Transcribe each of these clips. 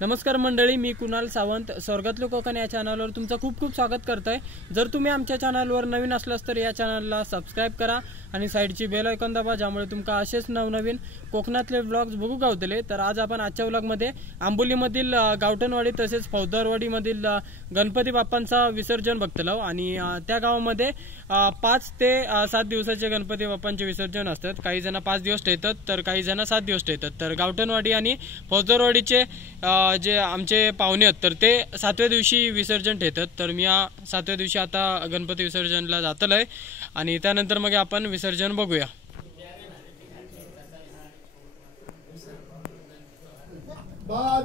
नमस्कार मंडळी, मी कुणाल सावंत स्वर्गातलं कोकण या चॅनलवर तुमचं खूप खूप स्वागत करतोय। जर तुम्ही आमच्या चॅनलवर नवीन असलास तर या चॅनलला सबस्क्राइब करा आणि साइडची बेल आयकॉन दाबा, ज्यामुळे तुमका असेच नवनवीन कोकणातले व्लॉग्स बघू गावतले। तर आज आपण आजच्या व्लॉगमध्ये आंबोलीमधील गावठणवाडी तसेच फौजदारवाडीमधील गणपती बाप्पांचा विसर्जन बघतलो आणि त्या गावामध्ये 5 ते 7 दिवसाचे गणपती बाप्पांचे विसर्जन असतात। काही जण 5 दिवस ठेवतात तर काही जण 7 दिवस ठेवतात। तर गावठणवाडी आणि फौजदारवाडीचे जे आमचे पाहुणे आहेत तर ते 7व्या दिवशी विसर्जन ठेवतात। तर मी 7व्या दिवशी आता गणपती विसर्जनला जातलोय आणि त्यानंतर मग आपण विसर्जन बघूया।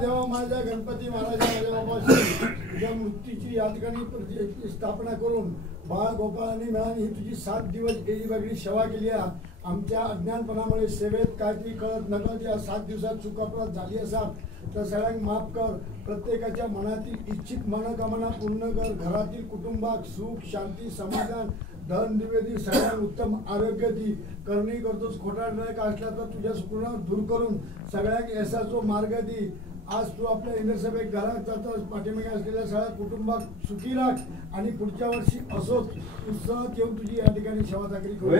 देवा माझ्या गणपती महाराजा मूर्तीची या ठिकाणी स्थापना करून बाळ गोपाळांनी मिळाली ही तुझी 7 दिवस गेली वेगळी सेवा केली आहे। आमच्या अज्ञानपणामुळे सेवेत काहीतरी कळत नकळत या 7 दिवसात चुकापरात झाली असाल तर सगळ्यांना माफ कर। प्रत्येकाच्या मनातील इच्छित मनोकामना पूर्ण कर। घरातील कुटुंबात सुख शांती समाधान धन निवेदी सगळ्यांना उत्तम आरोग्य दी। करणी करतोस खोटा नायक असला तर तुझ्या सुखना दूर करून सगळ्यांना यशाचा मार्ग दी। आज तू आपल्या इंद्रसभेत घरात जातोस, पाठीमागे असलेल्या सगळ्या कुटुंबात सुखी राख आणि पुढच्या वर्षी असोच उत्साहात येऊन तुझी या ठिकाणी सेवा चाकरी करू।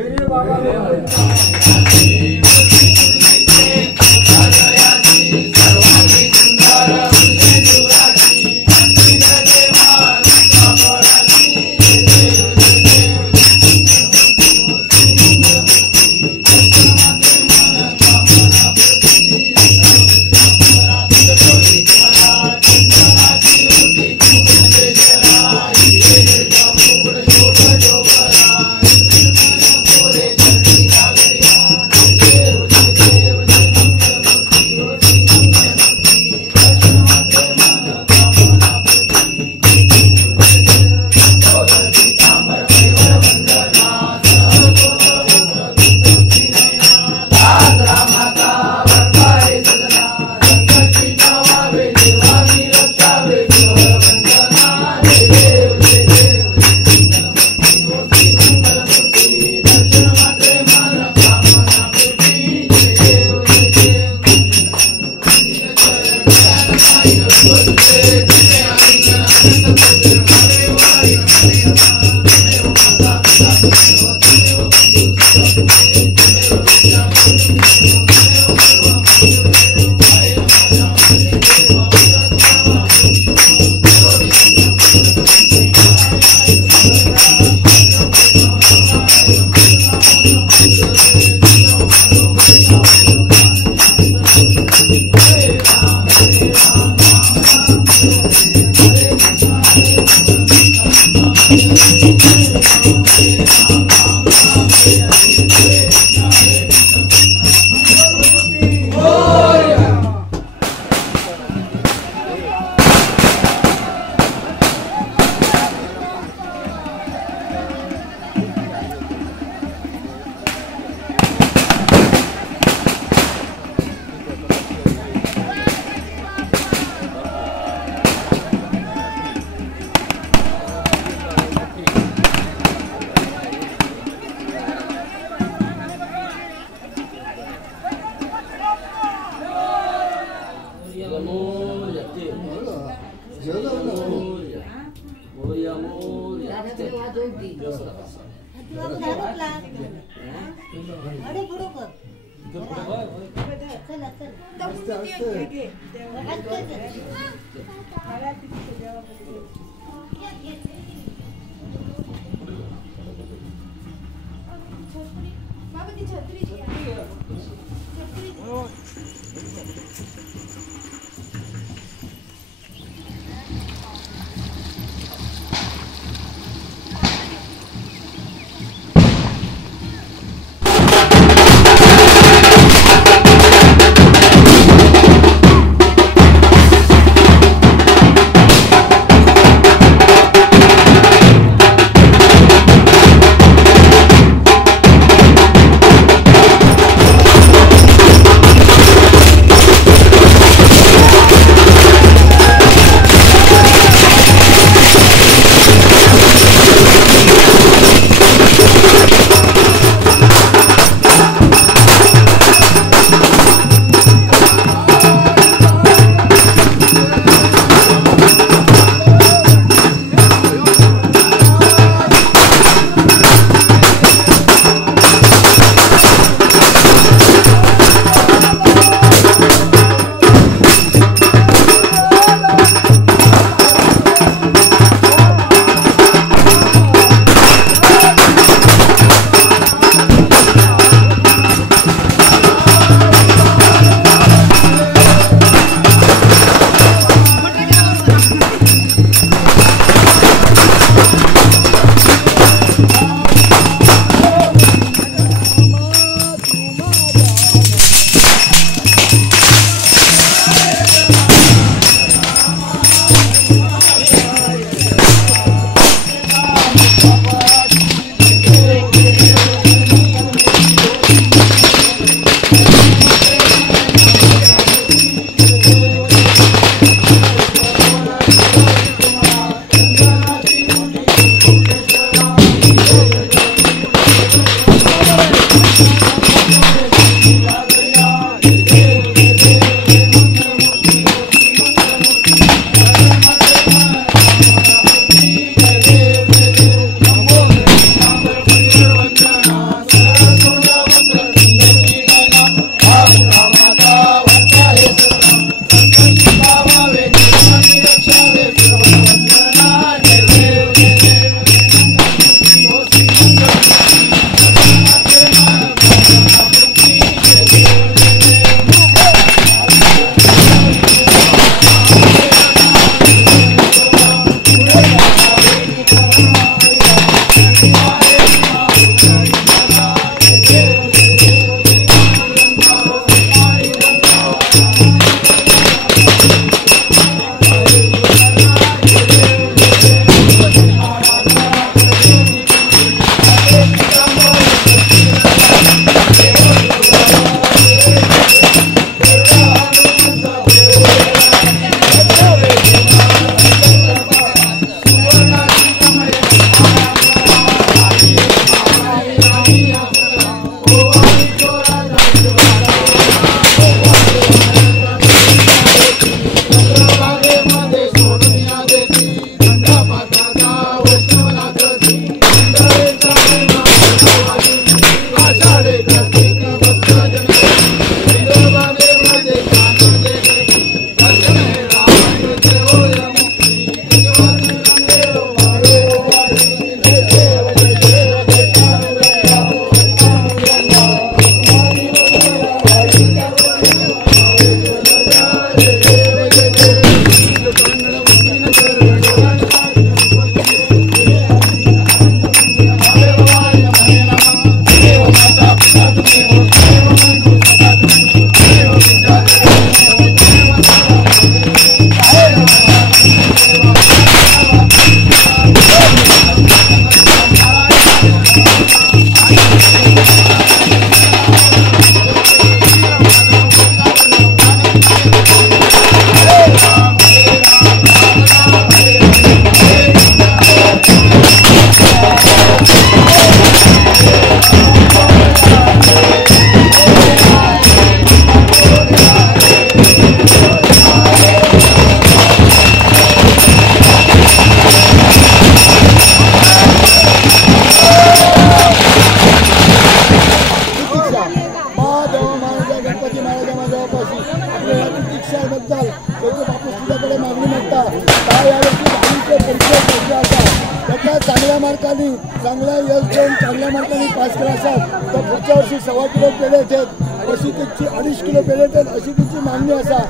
बापूस तुझ्याकडे मागणी मागता काय यावर्षी 10-25 असा त्याच्या चांगल्या मार्काने चांगला यश देऊन चांगल्या मार्काने पास केला असाल तर पुढच्या वर्षी 1.25 किलो पेढे आहेत अशी त्याची 2.5 किलो पेढे आहेत अशी तिची मागणी असा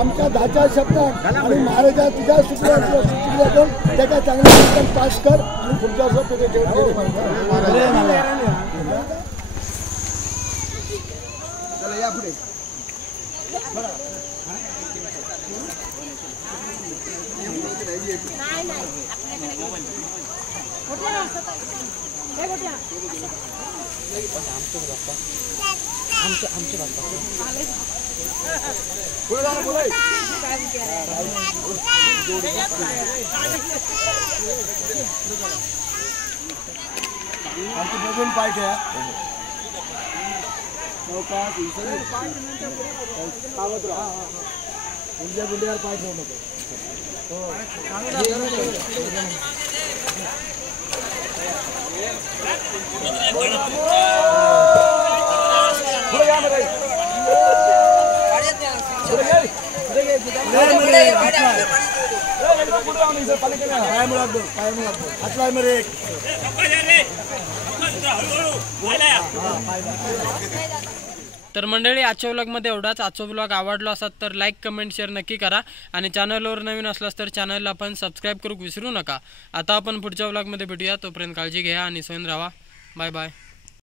आमच्या 10 शब्दात आणि महाराजा तुझ्या सुचल्या देऊन त्याच्या चांगल्या मार्काने पास कर आणि पुढच्या वर्षी पेढे ठेवून या पुढे आमची बघून पाय घ्या गुंड्यावर पाय ठेवू नको तर मंडळी आजच्या व्लॉगमध्ये एवढाच. आजचा व्लॉग आवडला असाल तर लाईक कमेंट शेअर नक्की करा आणि चॅनलवर नवीन असलास तर चॅनलला पण सबस्क्राईब करू विसरू नका. आता आपण पुढच्या व्लॉगमध्ये भेटूया. तोपर्यंत काळजी घ्या आणि स्वयं राहा. Bye bye.